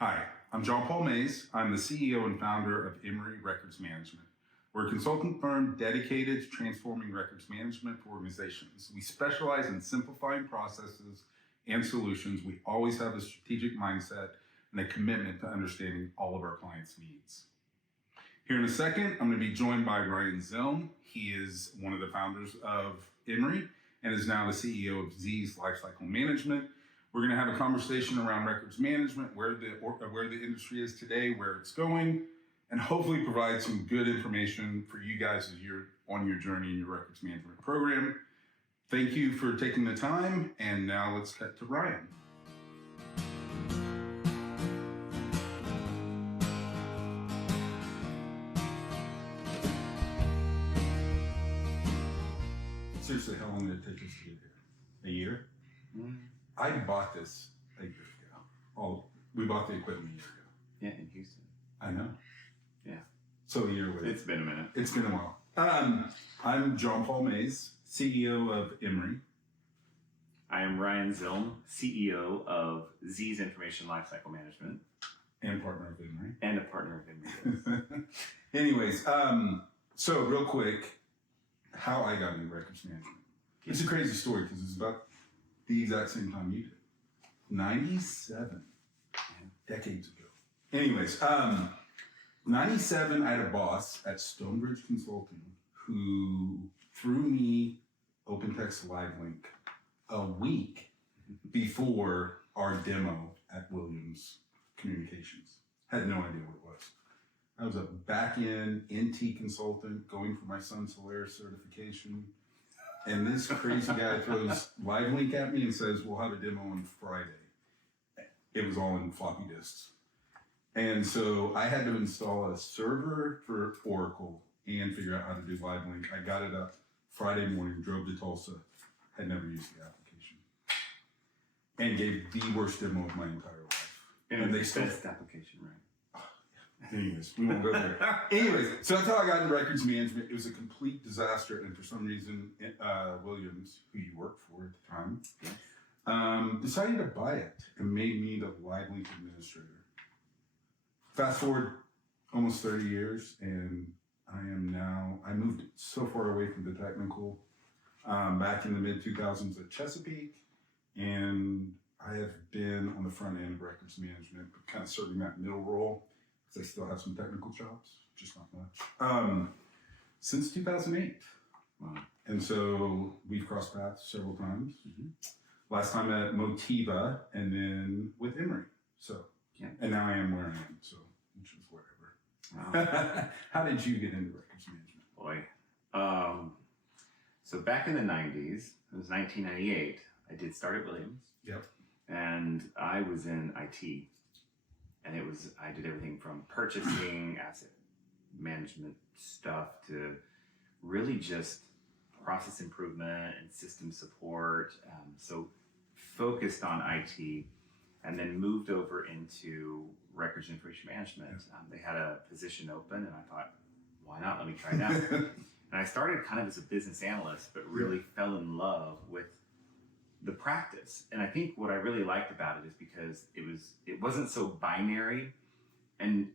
Hi, I'm John Paul Mays. I'm the CEO and founder of EMRY Records Management. We're a consulting firm dedicated to transforming records management for organizations. We specialize in simplifying processes and solutions. We always have a strategic mindset and a commitment to understanding all of our clients' needs. Here in a second, I'm going to be joined by Ryan Zilm. He is one of the founders of EMRY and is now the CEO of Z's Lifecycle Management. We're going to have a conversation around records management, where the industry is today, where it's going, and hopefully provide some good information for you guys as you're on your journey in your records management program. Thank you for taking the time, and now let's cut to Ryan. Seriously, how long did it take us to get here? A year? Mm-hmm. I bought this a year ago. We bought the equipment a year ago. Yeah, in Houston. I know. Yeah. So a year later. It's been a minute. It's been a while. I'm John Paul Mays, CEO of EMRY. I am Ryan Zilm, CEO of Z's Information Lifecycle Management. And partner of EMRY. And a partner of EMRY. Anyways, so real quick, how I got into records management. It's a crazy story because it's about the exact same time you did. 97. Decades ago. Anyways, 97, I had a boss at Stonebridge Consulting who threw me OpenText Live Link a week before our demo at Williams Communications. Had no idea what it was. I was a back-end NT consultant going for my son's Solaris certification. And this crazy guy throws Live Link at me and says, we'll have a demo on Friday. It was all in floppy disks. And so I had to install a server for Oracle and figure out how to do Live Link. I got it up Friday morning, drove to Tulsa, had never used the application, and gave the worst demo of my entire life. And they still best application, right? Anyways, we won't go there. Anyways, so that's how I got into records management. It was a complete disaster, and for some reason, Williams, who you worked for at the time, decided to buy it and made me the Live Link administrator. Fast forward almost 30 years, and I moved so far away from the technical back in the mid-2000s at Chesapeake, and I have been on the front end of records management, but kind of serving that middle role. I still have some technical chops, just not much. Since 2008. Wow. And so we've crossed paths several times. Mm-hmm. Last time at Motiva and then with EMRY. So, yeah. And now I am where I am, so, which is wherever. Wow. How did you get into records management? Boy. So back in the 90s, it was 1998, I did start at Williams. Yep. And I was in IT. And I did everything from purchasing, asset management stuff to really just process improvement and system support. So focused on IT and then moved over into records information management. They had a position open and I thought, why not? Let me try that. And I started kind of as a business analyst, but really fell in love with the practice. And I think what I really liked about it is because it wasn't so binary, and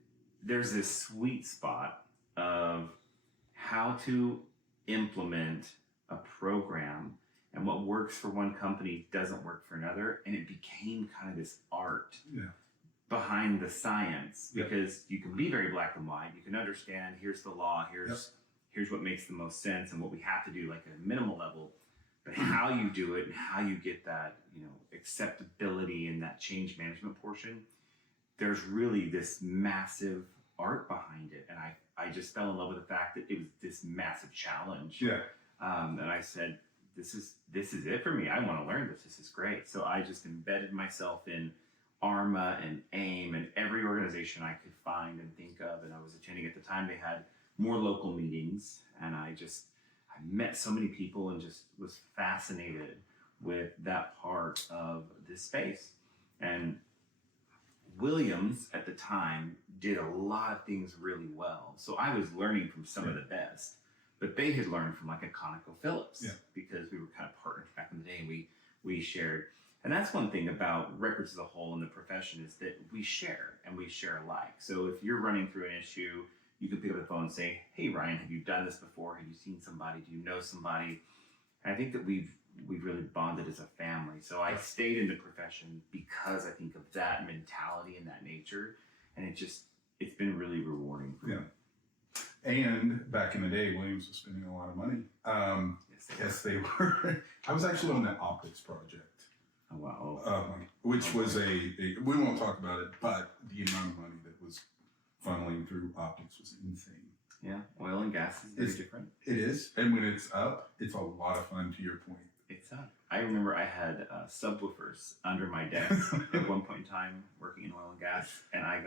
there's this sweet spot of how to implement a program and what works for one company doesn't work for another. And it became kind of this art behind the science because you can be very black and white. You can understand, here's the law, here's what makes the most sense and what we have to do like at a minimal level. But how you do it and how you get that, acceptability in that change management portion, there's really this massive art behind it. And I just fell in love with the fact that it was this massive challenge. Yeah. And I said, this is it for me. I want to learn this. This is great. So I just embedded myself in ARMA and AIM and every organization I could find and think of. And I was attending at the time, they had more local meetings. And I met so many people and just was fascinated with that part of this space. And Williams at the time did a lot of things really well. So I was learning from some of the best, but they had learned from like a ConocoPhillips because we were kind of partners back in the day and we shared. And that's one thing about records as a whole in the profession is that we share and we share alike. So if you're running through an issue, you can pick up the phone and say, hey, Ryan, have you done this before? Have you seen somebody? Do you know somebody? And I think that we've really bonded as a family. So I stayed in the profession because I think of that mentality and that nature. And it's been really rewarding for me. And back in the day, Williams was spending a lot of money. Yes, They were. I was actually on that optics project. Oh, wow. Which was we won't talk about it, but the amount of money that was funneling through optics was insane. Yeah, oil and gas is very different. It is, and when it's up, it's a lot of fun, to your point. It's up. I remember I had subwoofers under my desk at one point in time working in oil and gas, and I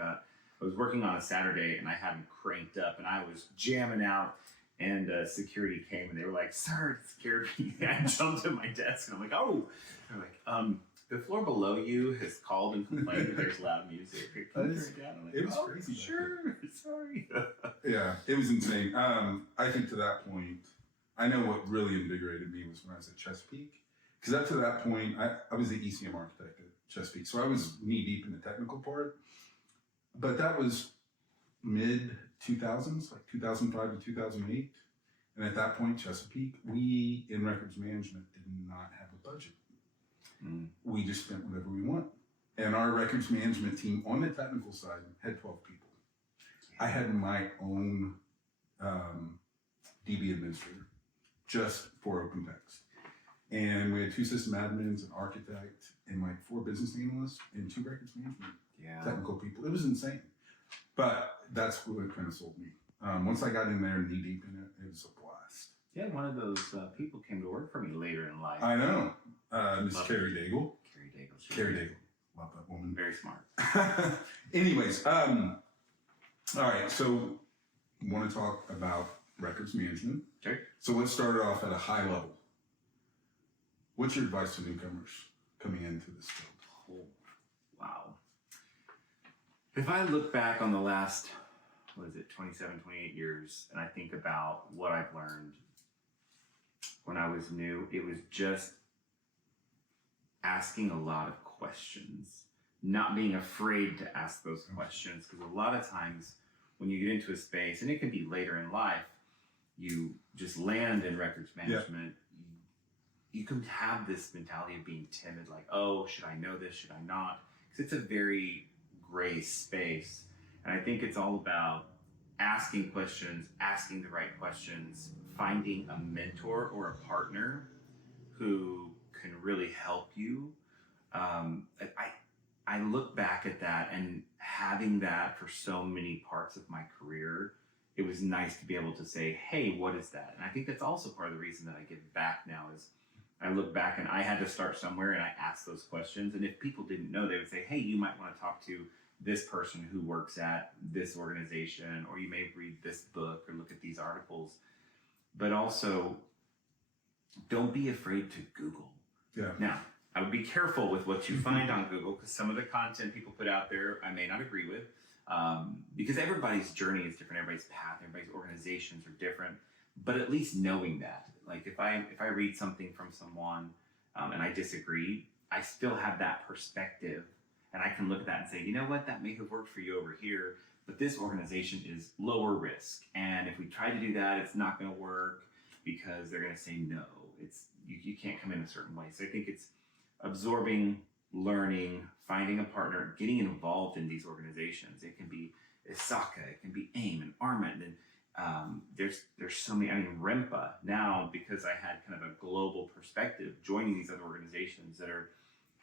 was working on a Saturday, and I had them cranked up, and I was jamming out, and security came, and they were like, sir, it scared me. I jumped at my desk, and I'm like, oh. They're like, the floor below you has called and complained that there's loud music. Can you turn it down? I'm like, it was crazy. Sure, sorry. Yeah, it was insane. I think to that point, I know what really invigorated me was when I was at Chesapeake. Because up to that point, I was the ECM architect at Chesapeake. So I was knee deep in the technical part. But that was mid-2000s, like 2005 to 2008. And at that point, Chesapeake, we in records management did not have a budget. We just spent whatever we want. And our records management team on the technical side had 12 people. I had my own DB administrator just for open text. And we had 2 system admins, an architect, and like 4 business analysts and 2 records management technical people. It was insane. But that's what kind of sold me. Once I got in there knee deep in it, it was a blast. Yeah, one of those people came to work for me later in life. I know. Miss Carrie Daigle. Carrie Daigle. Love that woman. Very smart. Anyways, all right. So, want to talk about records management. Okay. So let's start it off at a high level. What's your advice to newcomers coming into this field? Oh, wow. If I look back on the last, 27, 28 years, and I think about what I've learned when I was new, it was just asking a lot of questions, not being afraid to ask those questions, because a lot of times when you get into a space, and it can be later in life, you just land in records management, you can have this mentality of being timid, like, oh, should I know this, should I not? Because it's a very gray space, and I think it's all about asking questions, asking the right questions, finding a mentor or a partner who can really help you. I look back at that, and having that for so many parts of my career, it was nice to be able to say, hey, what is that? And I think that's also part of the reason that I give back now is I look back and I had to start somewhere, and I asked those questions. And if people didn't know, they would say, hey, you might want to talk to this person who works at this organization, or you may read this book or look at these articles. But also, don't be afraid to Google. Yeah. Now, I would be careful with what you find on Google, because some of the content people put out there I may not agree with, because everybody's journey is different, everybody's path, everybody's organizations are different. But at least knowing that, like if I read something from someone and I disagree, I still have that perspective, and I can look at that and say, you know what, that may have worked for you over here, but this organization is lower risk, and if we try to do that, it's not going to work because they're going to say no. It's you can't come in a certain way. So I think it's absorbing, learning, finding a partner, getting involved in these organizations. It can be ISACA, it can be AIM and ARMA, and then there's so many. I mean, REMPA now, because I had kind of a global perspective, joining these other organizations that are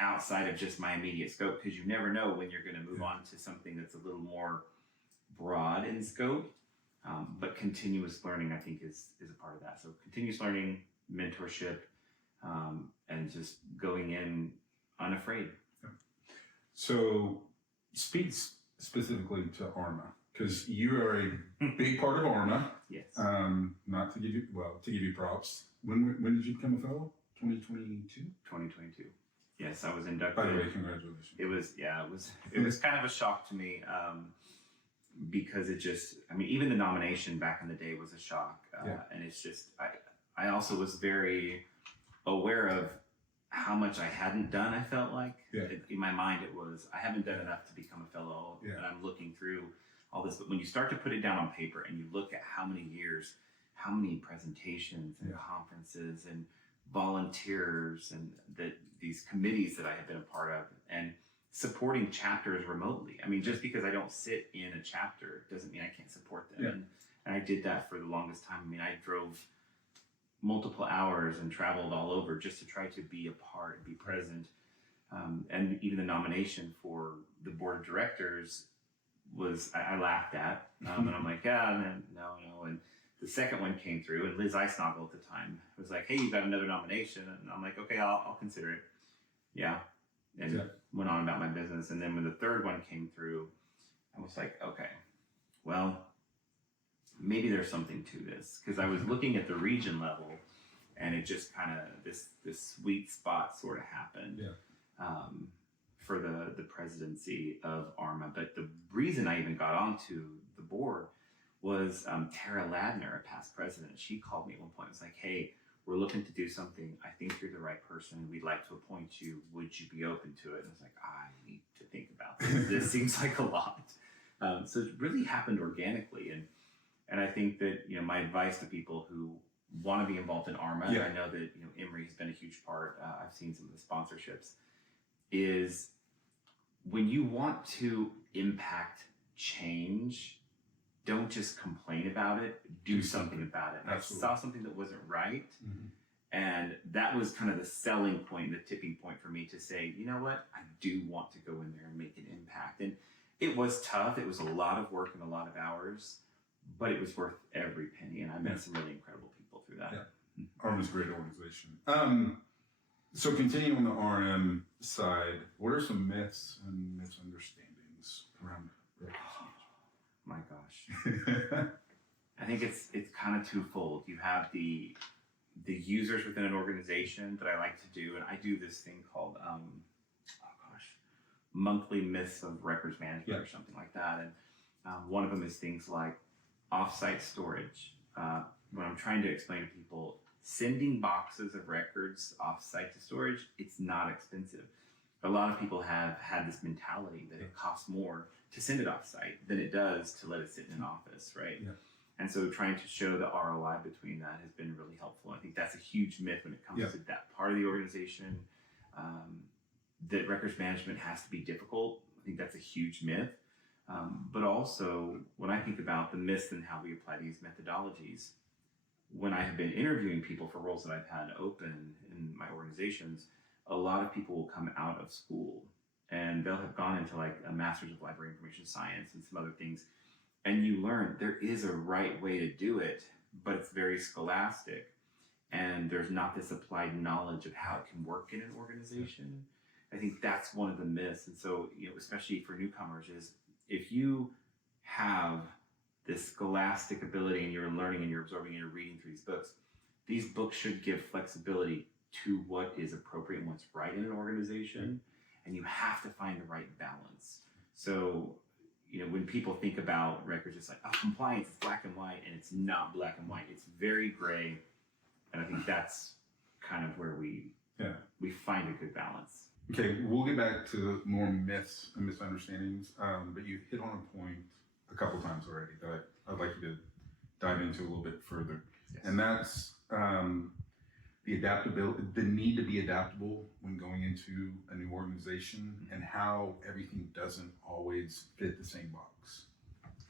outside of just my immediate scope, because you never know when you're going to move on to something that's a little more broad in scope. But continuous learning, I think, is a part of that. So continuous learning, mentorship, and just going in unafraid. So speak specifically to ARMA, because you are a big part of ARMA. Yes. Not to give you props. When did you become a fellow? 2022? 2022. Yes, I was inducted. By the way, congratulations. It was kind of a shock to me, because even the nomination back in the day was a shock. And it's just, I also was very aware of how much I hadn't done. I felt like Yeah. in my mind it was I haven't done enough to become a fellow, Yeah. and I'm looking through all this. But when you start to put it down on paper and you look at how many years, how many presentations and Yeah. conferences and volunteers and these committees that I have been a part of, and supporting chapters remotely. I mean, just because I don't sit in a chapter doesn't mean I can't support them. Yeah. And I did that for the longest time. I mean, I drove multiple hours and traveled all over just to try to be a part and be present. And even the nomination for the board of directors was, I laughed at. And I'm like, yeah, no. And the second one came through, and Liz Eisnagel at the time was like, hey, you got another nomination. And I'm like, okay, I'll consider it. Yeah. And went on about my business. And then when the third one came through, I was like, okay, well, maybe there's something to this. Because I was looking at the region level, and it just kind of, this sweet spot sort of happened for the presidency of ARMA. But the reason I even got onto the board was Tara Ladner, a past president. She called me at one point and was like, hey, we're looking to do something. I think you're the right person. We'd like to appoint you. Would you be open to it? And I was like, I need to think about this. This seems like a lot. So it really happened organically. And I think that, you know, my advice to people who want to be involved in ARMA, and I know that, you know, EMRY has been a huge part. I've seen some of the sponsorships, is when you want to impact change, don't just complain about it, do something about it. And I saw something that wasn't right. And that was kind of the selling point, the tipping point for me to say, you know what, I do want to go in there and make an impact. And it was tough. It was a lot of work and a lot of hours, but it was worth every penny. And I met some really incredible people through that. Yeah. ARMA's a great organization. So continuing on the RM side, what are some myths and misunderstandings around records My gosh. I think it's kind of twofold. You have the users within an organization that I like to do, and I do this thing called monthly myths of records management or something like that. And one of them is things like offsite storage. When I'm trying to explain to people, sending boxes of records offsite to storage, it's not expensive. A lot of people have had this mentality that it costs more to send it offsite than it does to let it sit in an office, right? Yeah. And so trying to show the ROI between that has been really helpful. I think that's a huge myth when it comes to that part of the organization, that records management has to be difficult. I think that's a huge myth. But also, when I think about the myths and how we apply these methodologies, when I have been interviewing people for roles that I've had open in my organizations, a lot of people will come out of school and they'll have gone into like a master's of library information science and some other things. And you learn there is a right way to do it, but it's very scholastic. And there's not this applied knowledge of how it can work in an organization. I think that's one of the myths. And so, you know, especially for newcomers, is if you have this scholastic ability and you're learning and you're absorbing and you're reading through these books should give flexibility to what is appropriate and what's right in an organization. And you have to find the right balance. So, you know, when people think about records, it's like, oh, compliance is black and white, and it's not black and white. It's very gray. And I think that's kind of where we find a good balance. Okay, we'll get back to more myths and misunderstandings, but you hit on a point a couple times already that I'd like you to dive into a little bit further. Yes. And that's the adaptability, the need to be adaptable when going into a new organization, and how everything doesn't always fit the same box.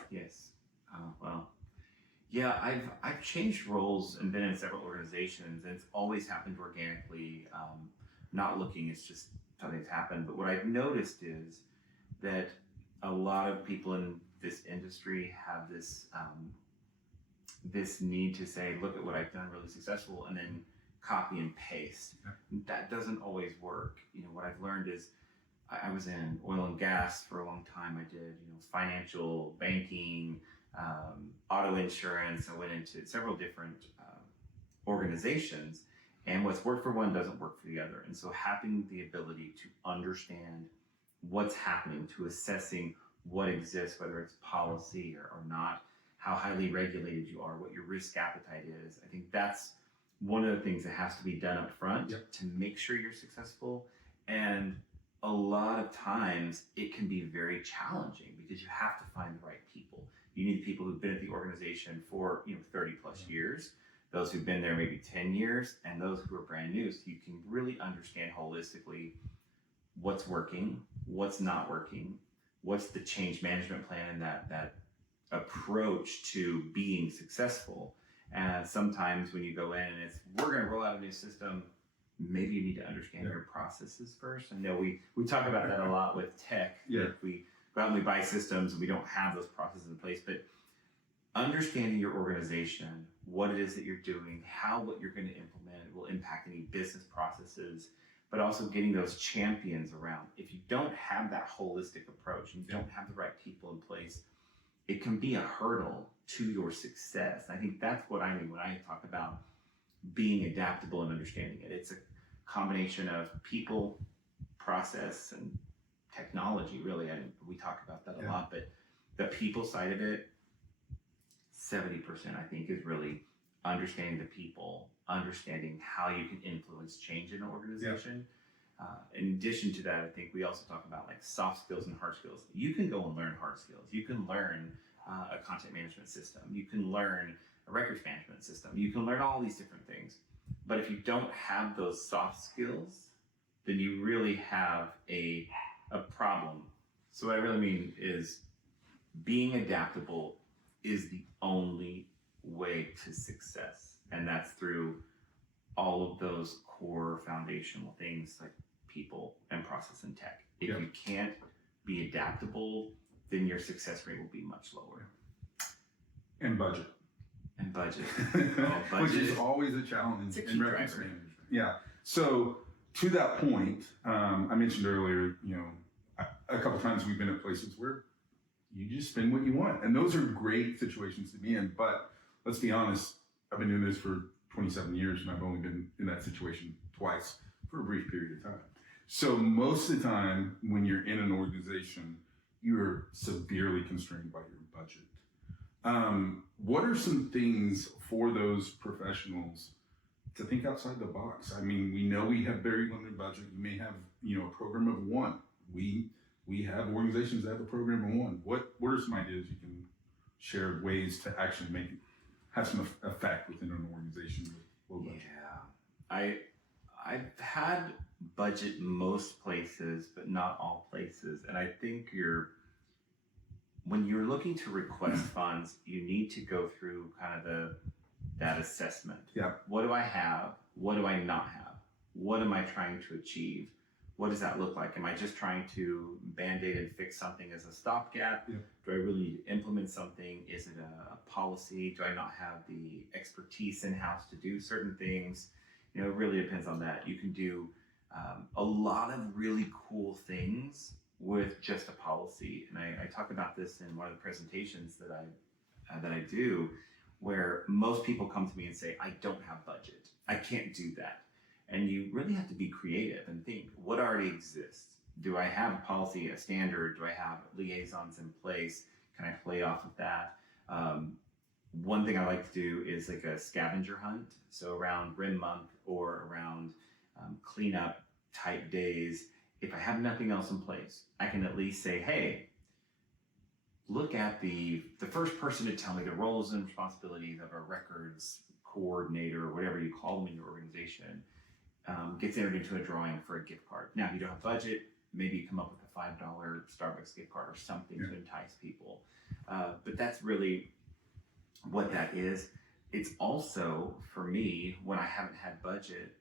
Yes. Well, yeah, I've changed roles and been in several organizations, and it's always happened organically. Not looking, it's just something's happened. But what I've noticed is that a lot of people in this industry have this this need to say, look at what I've done really successful, and then copy and paste. That doesn't always work. You know, what I've learned is I was in oil and gas for a long time. I did, you know, financial banking, auto insurance. I went into several different organizations, and what's worked for one doesn't work for the other. And so having the ability to understand what's happening, to assessing what exists, whether it's policy or not, how highly regulated you are, what your risk appetite is, I think that's one of the things that has to be done up front Yep. to make sure you're successful. And a lot of times it can be very challenging because you have to find the right people. You need people who've been at the organization for 30 plus years, those who've been there maybe 10 years, and those who are brand new, so you can really understand holistically what's working, what's not working, what's the change management plan, and that approach to being successful. And sometimes when you go in and we're going to roll out a new system, maybe you need to understand your processes first. I know we talk about that a lot with tech. Yeah. If we go out and we buy systems and we don't have those processes in place, but understanding your organization, what it is that you're doing, how what you're going to implement will impact any business processes, but also getting those champions around. If you don't have that holistic approach and you don't have the right people in place, it can be a hurdle to your success. I think that's what I mean when I talk about being adaptable and understanding it. It's a combination of people, process, and technology, really. We talk about that a lot, but the people side of it, 70% I think is really understanding the people, understanding how you can influence change in an organization. In addition to that, I think we also talk about like soft skills and hard skills. You can go and learn hard skills. You can learn a content management system. You can learn a records management system. You can learn all these different things. But if you don't have those soft skills, then you really have a problem. So what I really mean is being adaptable is the only way to success. And that's through all of those core foundational things like people and process and tech. If you can't be adaptable, then your success rate will be much lower. And budget. And budget. Which is always a challenge in records management. Yeah. So to that point, I mentioned earlier, a couple times we've been at places where you just spend what you want. And those are great situations to be in. But let's be honest, I've been doing this for 27 years and I've only been in that situation twice for a brief period of time. So most of the time when you're in an organization, you're severely constrained by your budget. What are some things for those professionals to think outside the box? I mean, we know we have very limited budget. You may have, a program of one. We have organizations that have a program of one. What are some ideas you can share, ways to actually have some effect within an organization with low budget? Yeah, I've had budget most places, but not all places. And I think when you're looking to request funds, you need to go through kind of that assessment. Yeah. What do I have? What do I not have? What am I trying to achieve? What does that look like? Am I just trying to band-aid and fix something as a stopgap? Yeah. Do I really need to implement something? Is it a policy? Do I not have the expertise in-house to do certain things? It really depends on that. You can do a lot of really cool things with just a policy. And I talk about this in one of the presentations that I do, where most people come to me and say, I don't have budget. I can't do that. And you really have to be creative and think, what already exists? Do I have a policy, a standard? Do I have liaisons in place? Can I play off of that? One thing I like to do is like a scavenger hunt. So around RIM month or around cleanup type days, if I have nothing else in place, I can at least say, hey, look at the first person to tell me the roles and responsibilities of a records coordinator, or whatever you call them in your organization, gets entered into a drawing for a gift card. Now, if you don't have budget, maybe you come up with a $5 Starbucks gift card or something to entice people. But that's really what that is. It's also, for me, when I haven't had budget,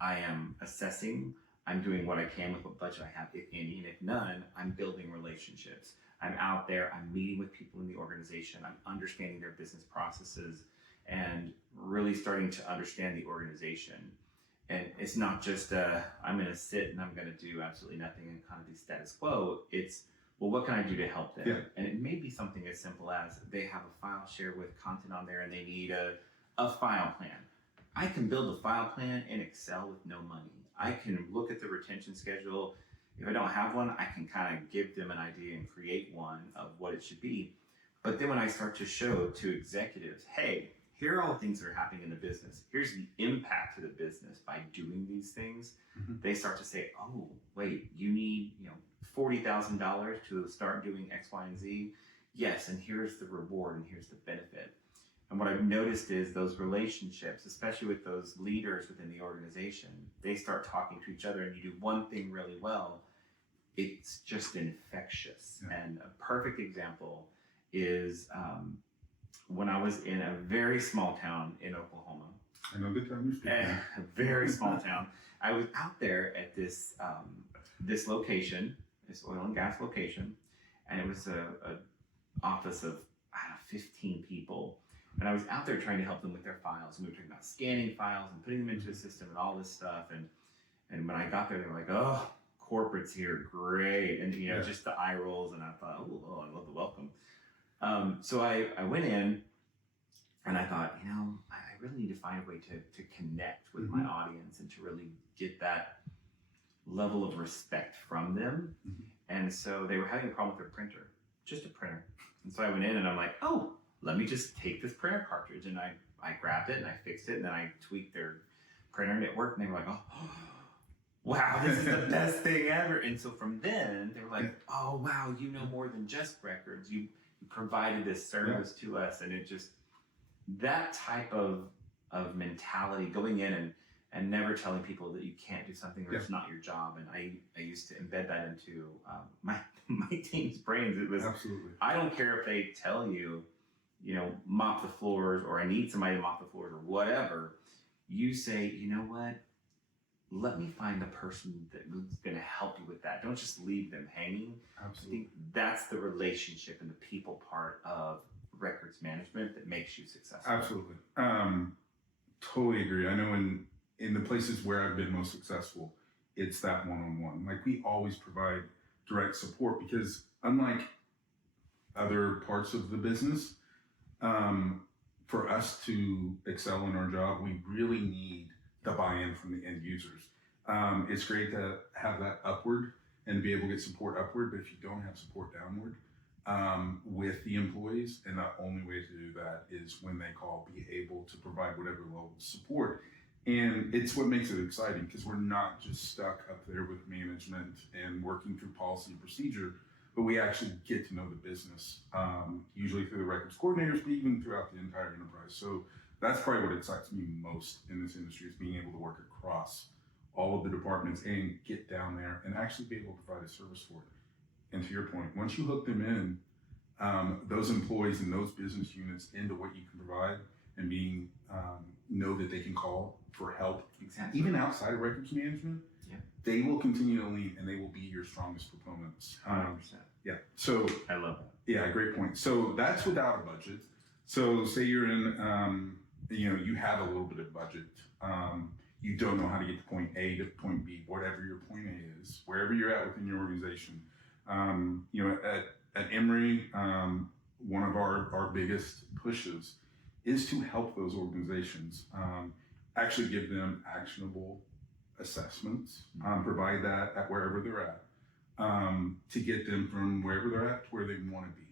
I am assessing, I'm doing what I can with what budget I have, if any, and if none, I'm building relationships. I'm out there, I'm meeting with people in the organization, I'm understanding their business processes, and really starting to understand the organization. And it's not just, I'm going to sit and I'm going to do absolutely nothing and kind of be status quo. It's, well, what can I do to help them? Yeah. And it may be something as simple as they have a file share with content on there and they need a file plan. I can build a file plan in Excel with no money. I can look at the retention schedule. If I don't have one, I can kind of give them an idea and create one of what it should be. But then when I start to show to executives, hey, here are all the things that are happening in the business. Here's the impact to the business by doing these things. They start to say, oh, wait, you need, $40,000 to start doing X, Y, and Z. Yes, and here's the reward and here's the benefit. And what I've noticed is those relationships, especially with those leaders within the organization, they start talking to each other, and you do one thing really well, it's just infectious. Yeah. And a perfect example is when I was in a very small town in Oklahoma. I know the town you're speaking of. A very small town. I was out there at this this location, this oil and gas location, and it was a office of 15 people. And I was out there trying to help them with their files. And we were talking about scanning files and putting them into a system and all this stuff. And when I got there, they were like, oh, corporate's here, great. And, just the eye rolls. And I thought, oh, I love the welcome. So I went in and I thought, I really need to find a way to connect with my audience and to really get that level of respect from them. And so they were having a problem with their printer, just a printer. And so I went in and I'm like, oh, let me just take this printer cartridge. And I grabbed it and I fixed it and then I tweaked their printer and it worked. And they were like, oh, wow, this is the best thing ever. And so from then they were like, oh, wow, you know more than just records. You provided this service to us. And it just, that type of mentality, going in and never telling people that you can't do something or it's not your job. And I used to embed that into my team's brains. It was, absolutely. I don't care if they tell you, mop the floors, or I need somebody to mop the floors, or whatever. You say, you know what? Let me find the person that's going to help you with that. Don't just leave them hanging. Absolutely. I think that's the relationship and the people part of records management that makes you successful. Absolutely. Totally agree. I know in the places where I've been most successful, it's that one-on-one. Like, we always provide direct support because unlike other parts of the business, for us to excel in our job, we really need the buy-in from the end users. It's great to have that upward and be able to get support upward, but if you don't have support downward with the employees, and the only way to do that is when they call, be able to provide whatever level of support. And it's what makes it exciting, because we're not just stuck up there with management and working through policy and procedure, but we actually get to know the business, usually through the records coordinators, but even throughout the entire enterprise. So that's probably what excites me most in this industry, is being able to work across all of the departments and get down there and actually be able to provide a service for it. And to your point, once you hook them in, those employees and those business units into what you can provide and being know that they can call for help, exactly, even outside of records management, they will continue to lead and they will be your strongest proponents. 100%. Yeah. So I love that. Yeah, great point. So that's without a budget. So say you're in, you have a little bit of budget. You don't know how to get to point A to point B, whatever your point A is, wherever you're at within your organization. At EMRY, one of our biggest pushes is to help those organizations actually give them actionable assessments, provide that at wherever they're at, to get them from wherever they're at to where they want to be.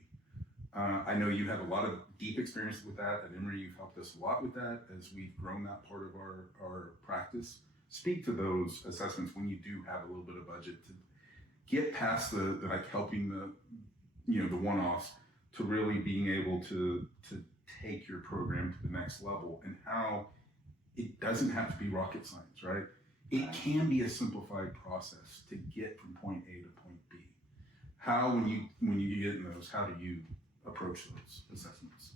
I know you have a lot of deep experience with that. At EMRY, you've helped us a lot with that as we've grown that part of our practice. Speak to those assessments when you do have a little bit of budget to get past the helping the one-offs to really being able to take your program to the next level, and how it doesn't have to be rocket science, right? It can be a simplified process to get from point A to point B. How, when you get in those, how do you approach those assessments?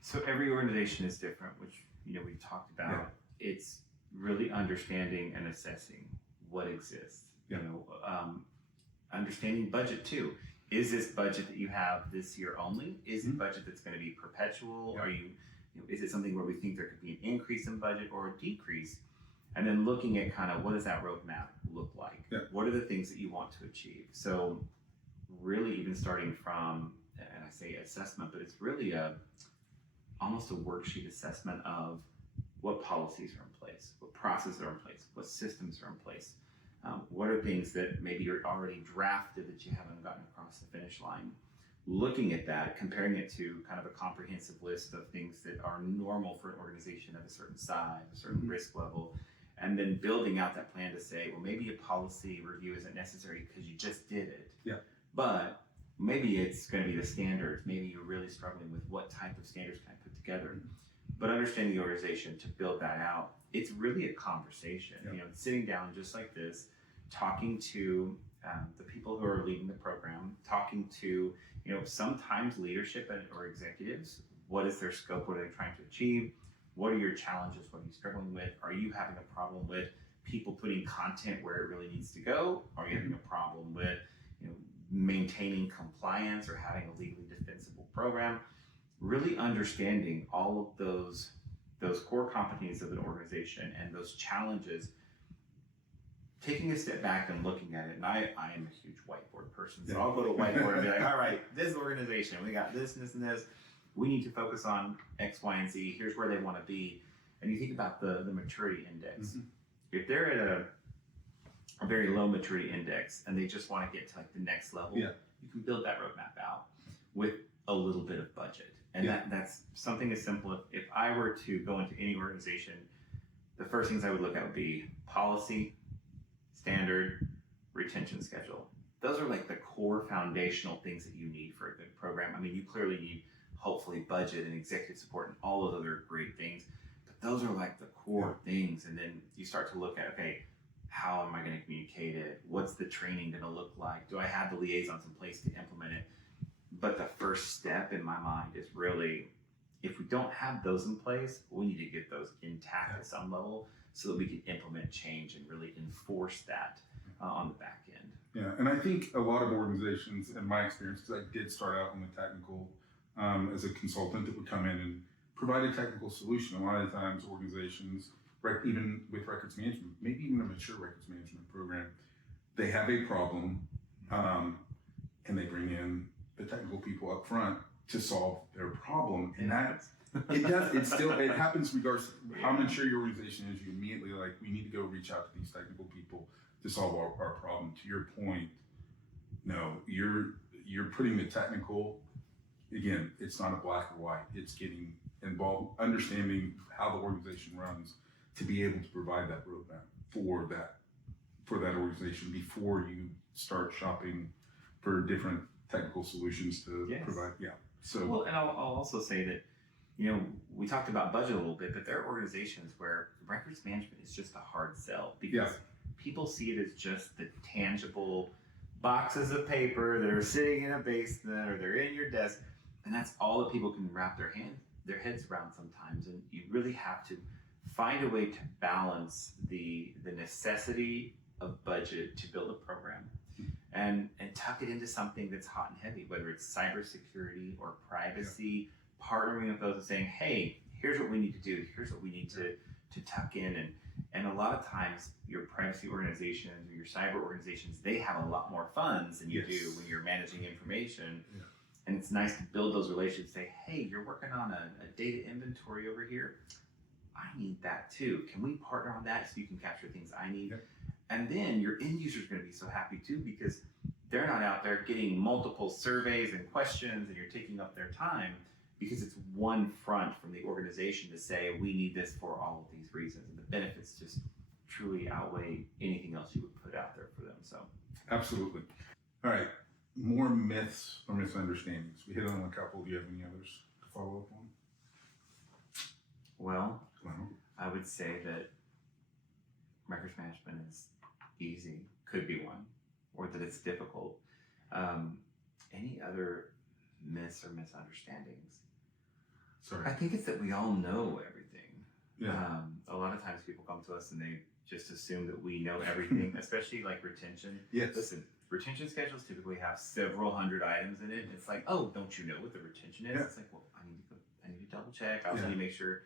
So every organization is different, which we've talked about. Yeah. It's really understanding and assessing what exists. Yeah. Understanding budget too. Is this budget that you have this year only? Is it budget that's going to be perpetual? Yeah. Are is it something where we think there could be an increase in budget or a decrease? And then looking at kind of what does that roadmap look like? Yeah. What are the things that you want to achieve? So really, even starting from, and I say assessment, but it's really almost a worksheet assessment of what policies are in place, what processes are in place, what systems are in place. What are things that maybe are already drafted that you haven't gotten across the finish line? looking at that, comparing it to kind of a comprehensive list of things that are normal for an organization of a certain size, a certain risk level, and then building out that plan to say, well, maybe a policy review isn't necessary because you just did it. Yeah. But maybe it's going to be the standards. Maybe you're really struggling with what type of standards can I put together. But understanding the organization to build that out, it's really a conversation. Yeah. You know, sitting down just like this, talking to the people who are leading the program, talking to, you know, sometimes leadership or executives. What is their scope? What are they trying to achieve? What are your challenges? What are you struggling with? Are you having a problem with people putting content where it really needs to go? Are you having a problem with, you know, maintaining compliance or having a legally defensible program? Really understanding all of those core competencies of an organization and those challenges, taking a step back and looking at it. And I am a huge whiteboard person, so I'll go to a whiteboard and be like, all right, this organization, we got this and this and this. We need to focus on X, Y, and Z. Here's where they want to be. And you think about the maturity index. If they're at a very low maturity index and they just want to get to like the next level, you can build that roadmap out with a little bit of budget. And that's something as simple. If I were to go into any organization, the first things I would look at would be policy, standard, retention schedule. Those are like the core foundational things that you need for a good program. I mean, you clearly need hopefully budget and executive support and all those other great things, but those are like the core things. And then you start to look at, okay, how am I going to communicate it? What's the training going to look like? Do I have the liaisons in place to implement it? But the first step in my mind is really, if we don't have those in place, we need to get those intact at some level so that we can implement change and really enforce that on the back end. Yeah, and I think a lot of organizations, in my experience, because I did start out in the technical as a consultant that would come in and provide a technical solution. A lot of times organizations, even with records management, maybe even a mature records management program, they have a problem and they bring in the technical people up front to solve their problem. And that it happens regardless of how mature your organization is. You immediately like, we need to go reach out to these technical people to solve our problem. To your point, no, you're putting the technical, again, it's not a black or white. It's getting involved, understanding how the organization runs to be able to provide that roadmap for that organization before you start shopping for different technical solutions to provide. Yeah. So well, and I'll also say that, you know, we talked about budget a little bit, but there are organizations where records management is just a hard sell because people see it as just the tangible boxes of paper that are sitting in a basement or they're in your desk, and that's all that people can wrap their heads around sometimes. And you really have to find a way to balance the necessity of budget to build a program and tuck it into something that's hot and heavy, whether it's cybersecurity or privacy, partnering with those and saying, hey, here's what we need to do, here's what we need to tuck in. And a lot of times your privacy organizations or your cyber organizations, they have a lot more funds than you do when you're managing information. Yeah. And it's nice to build those relationships, say, hey, you're working on a data inventory over here. I need that too. Can we partner on that so you can capture things I need? Yep. And then your end user is going to be so happy too because they're not out there getting multiple surveys and questions and you're taking up their time because it's one front from the organization to say, we need this for all of these reasons. And the benefits just truly outweigh anything else you would put out there for them. So, absolutely. All right. More myths or misunderstandings. We hit on a couple. Do you have any others to follow up on? Well, I would say that records management is easy, could be one, or that it's difficult. Any other myths or misunderstandings? Sorry. I think it's that we all know everything. Yeah. A lot of times people come to us and they just assume that we know everything, especially like retention. Yes. Listen, retention schedules typically have several hundred items in it. And it's like, oh, don't you know what the retention is? Yeah. It's like, well, I need to double check. I also need to make sure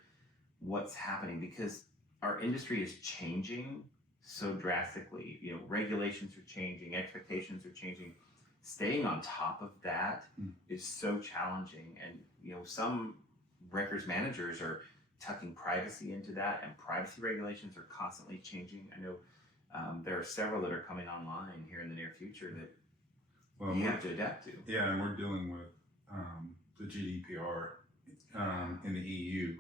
what's happening because our industry is changing so drastically. You know, regulations are changing, expectations are changing. Staying on top of that is so challenging. And, you know, some records managers are tucking privacy into that, and privacy regulations are constantly changing. I know there are several that are coming online here in the near future that Well, you have to adapt to. Yeah, and we're dealing with the GDPR in the EU,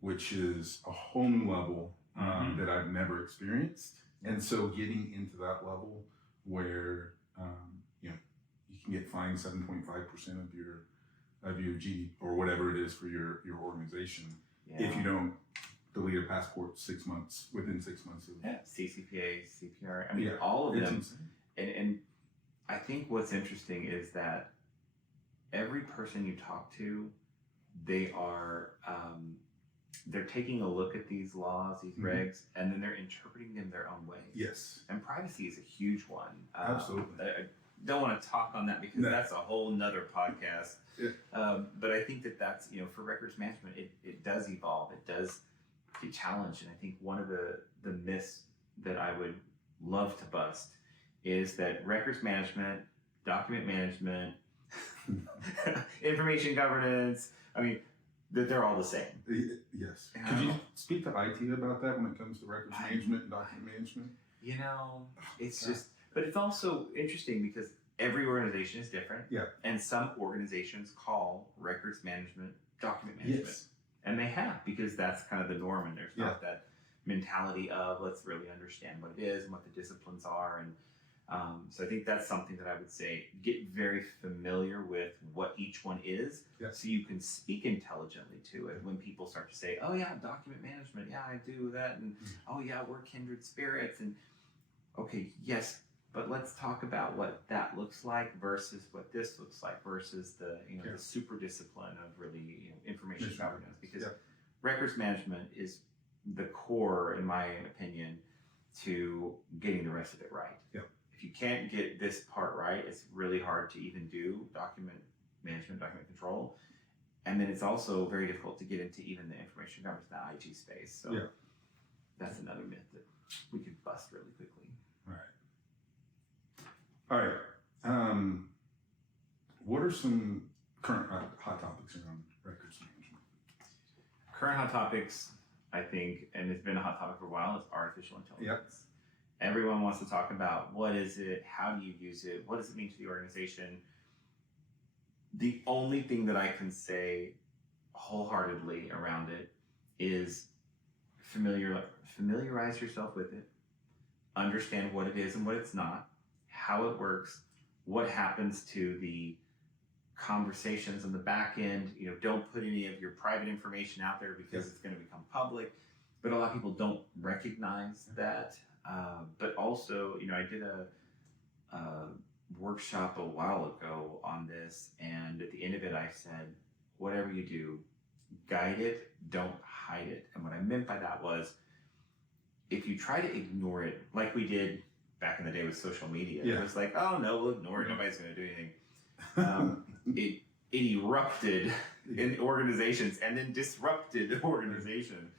which is a whole new level that I've never experienced. And so getting into that level where you know, you can get fined 7.5% of your GDP or whatever it is for your organization if you don't delete your passport within 6 months of CCPA, CPR. I mean, all of them. And I think what's interesting is that every person you talk to, they are they're taking a look at these laws, these regs, and then they're interpreting them their own way. Yes. And privacy is a huge one. Absolutely. I don't want to talk on that because that's a whole nother podcast. Yeah. But I think that's, for records management, it does evolve. It does get challenged. And I think one of the myths that I would love to bust is that records management, document management, information governance, I mean, that they're all the same. Yes. Could you speak to IT about that when it comes to records management and document management? It's just, but it's also interesting because every organization is different. Yeah. And some organizations call records management document management. Yes. And they have, because that's kind of the norm, and there's not that mentality of let's really understand what it is and what the disciplines are. And so I think that's something that I would say, get very familiar with what each one is, so you can speak intelligently to it. When people start to say, oh yeah, document management, yeah, I do that, and oh yeah, we're kindred spirits, and okay, yes, but let's talk about what that looks like versus what this looks like versus the the super discipline of really information governance, because records management is the core, in my opinion, to getting the rest of it right. If you can't get this part right, it's really hard to even do document management, document control. And then it's also very difficult to get into even the information governance, the IT space. So that's another myth that we could bust really quickly. All right. What are some current hot topics around records management? Current hot topics, I think, and it's been a hot topic for a while, is artificial intelligence. Everyone wants to talk about what is it, how do you use it, what does it mean to the organization. The only thing that I can say wholeheartedly around it is familiarize yourself with it, understand what it is and what it's not, how it works, what happens to the conversations on the back end. Don't put any of your private information out there because it's going to become public. But a lot of people don't recognize that. But also, I did a workshop a while ago on this, and at the end of it, I said, whatever you do, guide it, don't hide it. And what I meant by that was, if you try to ignore it, like we did back in the day with social media, it was like, oh no, we'll ignore it, nobody's going to do anything. It erupted in organizations and then disrupted the organization.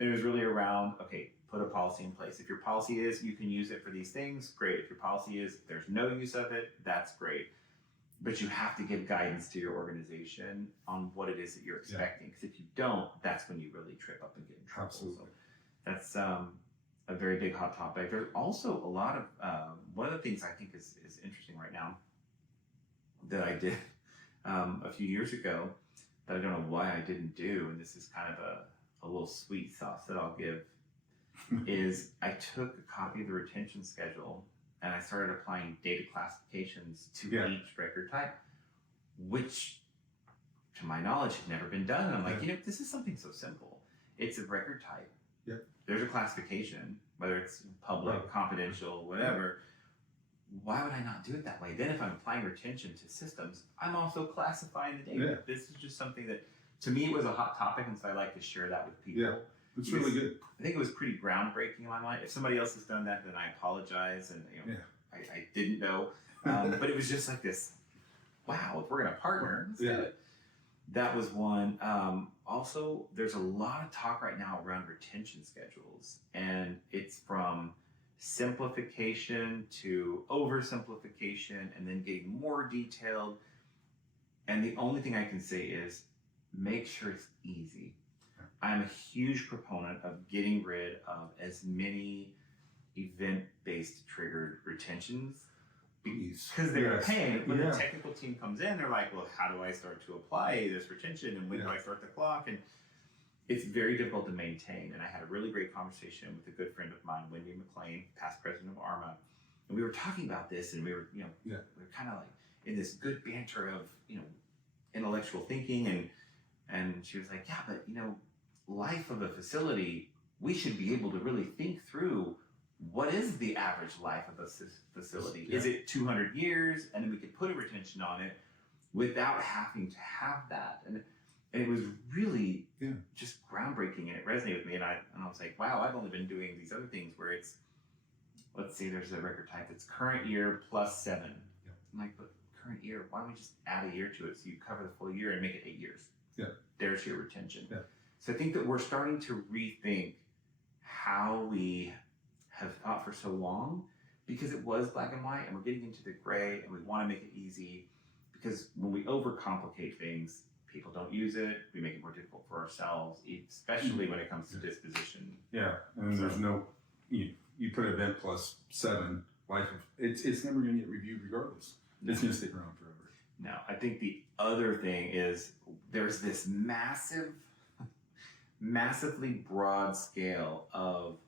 And it was really around, okay, put a policy in place. If your policy is you can use it for these things, great. If your policy is there's no use of it, that's great. But you have to give guidance to your organization on what it is that you're expecting. Because if you don't, that's when you really trip up and get in trouble. Absolutely. So that's a very big hot topic. There's also a lot of, one of the things I think is interesting right now that I did a few years ago that I don't know why I didn't do, and this is kind of a little sweet sauce that I'll give, is I took a copy of the retention schedule and I started applying data classifications to each record type, which to my knowledge had never been done. And I'm like, this is something so simple. It's a record type. There's a classification, whether it's public, confidential, whatever. Why would I not do it that way? Then if I'm applying retention to systems, I'm also classifying the data. This is just something that, to me, it was a hot topic, and so I like to share that with people. It's really good. I think it was pretty groundbreaking in my mind. If somebody else has done that, then I apologize, and I didn't know. But it was just like this, wow, if we're going to partner, let's do it. That was one. Also, there's a lot of talk right now around retention schedules, and it's from simplification to oversimplification and then getting more detailed. And the only thing I can say is make sure it's easy. I'm a huge proponent of getting rid of as many event-based triggered retentions, Please. because they're Yes. paying. When Yeah. the technical team comes in, they're like, well, how do I start to apply this retention, and when do I start the clock? And it's very difficult to maintain. And I had a really great conversation with a good friend of mine, Wendy McLean, past president of ARMA, and we were talking about this, and we were, we were kind of like in this good banter of, intellectual thinking, and she was like, yeah, but life of a facility, we should be able to really think through what is the average life of a facility. Yeah. Is it 200 years? And then we could put a retention on it without having to have that. And it was really just groundbreaking, and it resonated with me. And I was like, wow, I've only been doing these other things where it's, let's say there's a record type that's current year plus 7. Yeah. I'm like, but current year, why don't we just add a year to it so you cover the full year and make it 8 years? Yeah. There's your retention. Yeah. So I think that we're starting to rethink how we have thought for so long, because it was black and white, and we're getting into the gray, and we want to make it easy, because when we overcomplicate things, people don't use it. We make it more difficult for ourselves, especially when it comes to disposition. Yeah, and there's no, you put event plus 7, life of, it's never going to get reviewed regardless. It's going to stick around forever. Now, I think the other thing is there's this massively broad scale of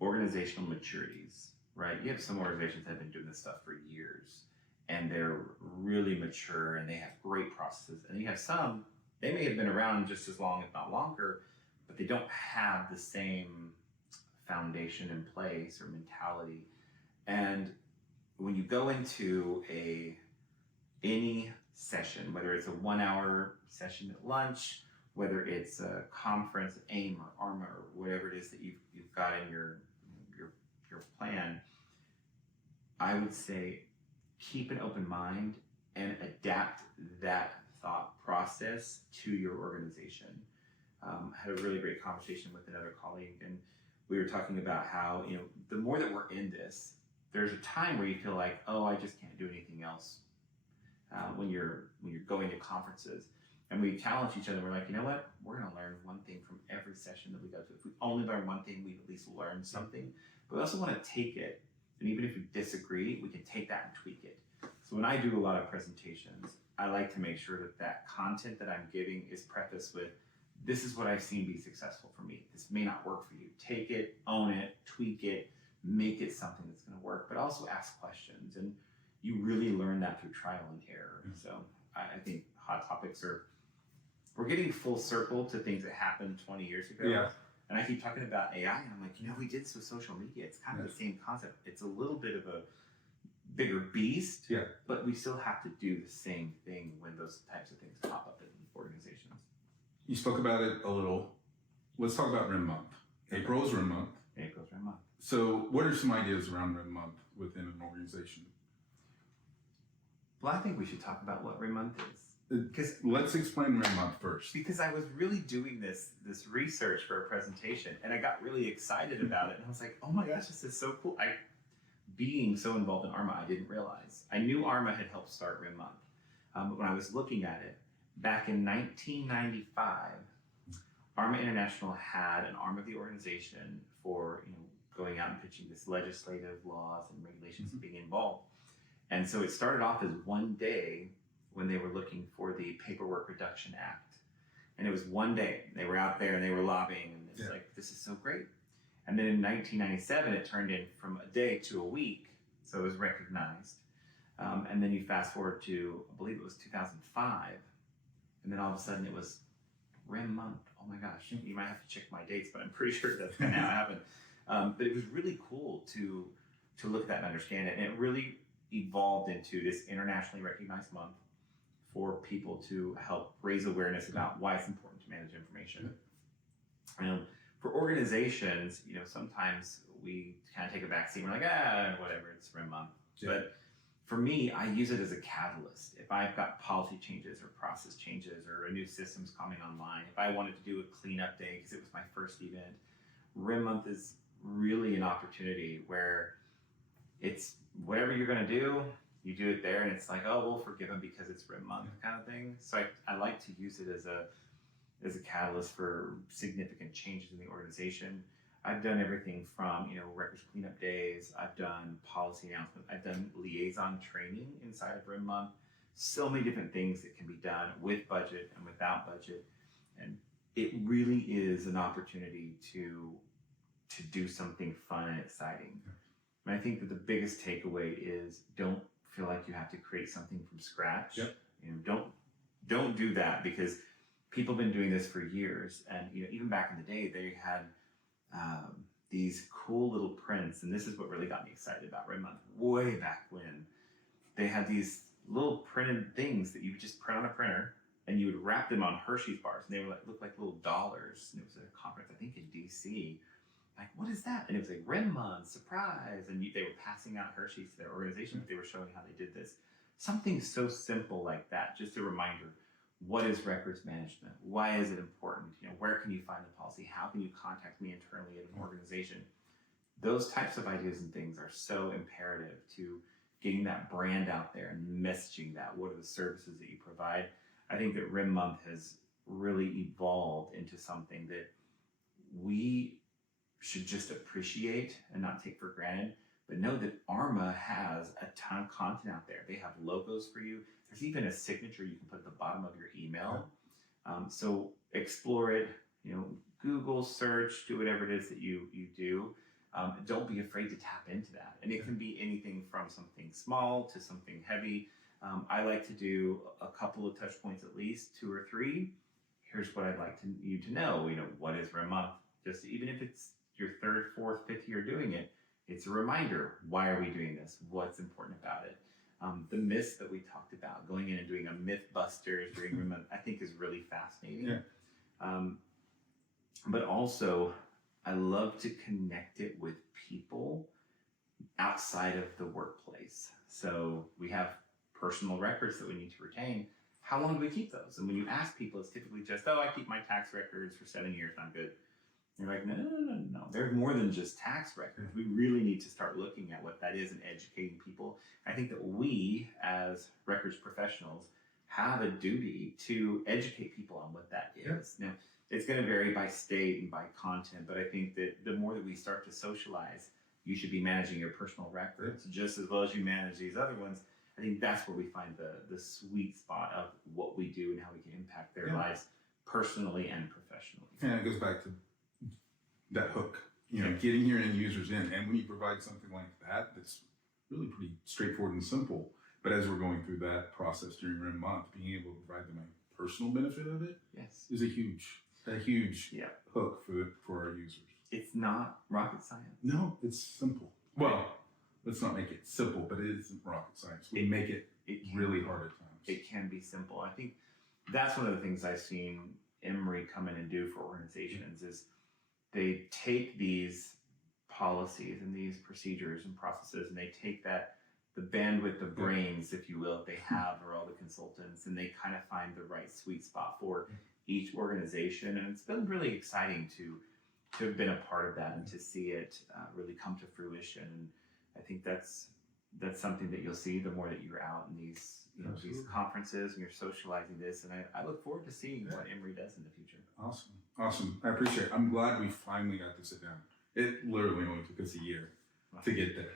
organizational maturities, right? You have some organizations that have been doing this stuff for years, and they're really mature, and they have great processes. And you have some, they may have been around just as long, if not longer, but they don't have the same foundation in place or mentality. And when you go into any session, whether it's a 1-hour session at lunch, whether it's a conference, AIM or ARMA or whatever it is that you've got in your plan, I would say keep an open mind and adapt that thought process to your organization. I had a really great conversation with another colleague, and we were talking about how, the more that we're in this, there's a time where you feel like, oh, I just can't do anything else. When you're going to conferences, and we challenge each other. We're like, you know what? We're going to learn one thing from every session that we go to. If we only learn one thing, we've at least learned something. But we also want to take it, and even if we disagree, we can take that and tweak it. So when I do a lot of presentations, I like to make sure that content that I'm giving is prefaced with, this is what I've seen be successful for me. This may not work for you. Take it, own it, tweak it, make it something that's going to work, but also ask questions. And you really learn that through trial and error. So I think Hot Topics we're getting full circle to things that happened 20 years ago. Yeah. And I keep talking about AI, and I'm like, we did this with social media. It's kind of the same concept. It's a little bit of a bigger beast, but we still have to do the same thing when those types of things pop up in organizations. You spoke about it a little. Let's talk about RIM month. April's RIM month. April's RIM month. So what are some ideas around RIM month within an organization? Well, I think we should talk about what RIM month is. Because let's explain RIM month first. Because I was really doing this research for a presentation, and I got really excited about it, and I was like, oh my gosh, this is so cool. Being so involved in ARMA, I didn't realize. I knew ARMA had helped start RIM month, but when I was looking at it, back in 1995, ARMA International had an arm of the organization for going out and pitching this legislative laws and regulations and being involved. And so it started off as one day when they were looking for the Paperwork Reduction Act. And it was one day. They were out there and they were lobbying, and it's like, this is so great. And then in 1997, it turned in from a day to a week, so it was recognized. And then you fast forward to, I believe it was 2005, and then all of a sudden it was RIM month. Oh my gosh, you might have to check my dates, but I'm pretty sure that's kind of how it happened. But it was really cool to look at that and understand it. And it really evolved into this internationally recognized month for people to help raise awareness about why it's important to manage information. For organizations, sometimes we kind of take a backseat. We're like, whatever, it's RIM month. But for me, I use it as a catalyst. If I've got policy changes or process changes or a new system's coming online, if I wanted to do a cleanup day because it was my first event, RIM month is really an opportunity where it's whatever you're going to do, you do it there, and it's like, oh, we'll forgive them because it's RIM month kind of thing. So I like to use it as a catalyst for significant changes in the organization. I've done everything from, records cleanup days. I've done policy announcements. I've done liaison training inside of RIM month. So many different things that can be done with budget and without budget. And it really is an opportunity to do something fun and exciting. And I think that the biggest takeaway is don't feel like you have to create something from scratch. Yep. Don't do that, because people have been doing this for years. And even back in the day, they had these cool little prints, and this is what really got me excited about Red Month. Way back when, they had these little printed things that you would just print on a printer, and you would wrap them on Hershey's bars, and they were looked like little dollars. And it was at a conference, I think in DC. Like, what is that? And it was like Red Month surprise, and they were passing out Hershey's to their organization, but they were showing how they did this. Something so simple like that, just a reminder. What is records management? Why is it important? Where can you find the policy? How can you contact me internally at an organization? Those types of ideas and things are so imperative to getting that brand out there and messaging that. What are the services that you provide? I think that RIM Month has really evolved into something that we should just appreciate and not take for granted, but know that ARMA has a ton of content out there. They have logos for you. There's even a signature you can put at the bottom of your email. So explore it, Google search, do whatever it is that you do. Don't be afraid to tap into that. And it can be anything from something small to something heavy. I like to do a couple of touch points, at least 2 or 3. Here's what I'd like you to know. What is RIM Month? Just even if it's your 3rd, 4th, 5th year doing it, it's a reminder. Why are we doing this? What's important about it? The myths that we talked about, going in and doing a Mythbusters during RIM Month, I think is really fascinating. Yeah. But also, I love to connect it with people outside of the workplace. So we have personal records that we need to retain. How long do we keep those? And when you ask people, it's typically just, I keep my tax records for 7 years, I'm good. You're like, no. There's more than just tax records. We really need to start looking at what that is and educating people. I think that we, as records professionals, have a duty to educate people on what that is. Now, it's going to vary by state and by content, but I think that the more that we start to socialize, you should be managing your personal records just as well as you manage these other ones. I think that's where we find the sweet spot of what we do and how we can impact their lives personally and professionally. And it goes back to that hook, getting your end users in. And when you provide something like that, that's really pretty straightforward and simple. But as we're going through that process during RIM Month, being able to provide them a personal benefit of it is a huge hook for our users. It's not rocket science. No, it's simple. Well, let's not make it simple, but it isn't rocket science. We make it really hard at times. It can be simple. I think that's one of the things I've seen EMRY come in and do for organizations is they take these policies and these procedures and processes, and they take the bandwidth of brains, if you will, that they have, or all the consultants, and they kind of find the right sweet spot for each organization. And it's been really exciting to have been a part of that and to see it really come to fruition. And I think that's something that you'll see the more that you're out in these these conferences and you're socializing this. And I look forward to seeing what EMRY does in the future. Awesome. I appreciate it. I'm glad we finally got to sit down. It literally only took us a year to get there.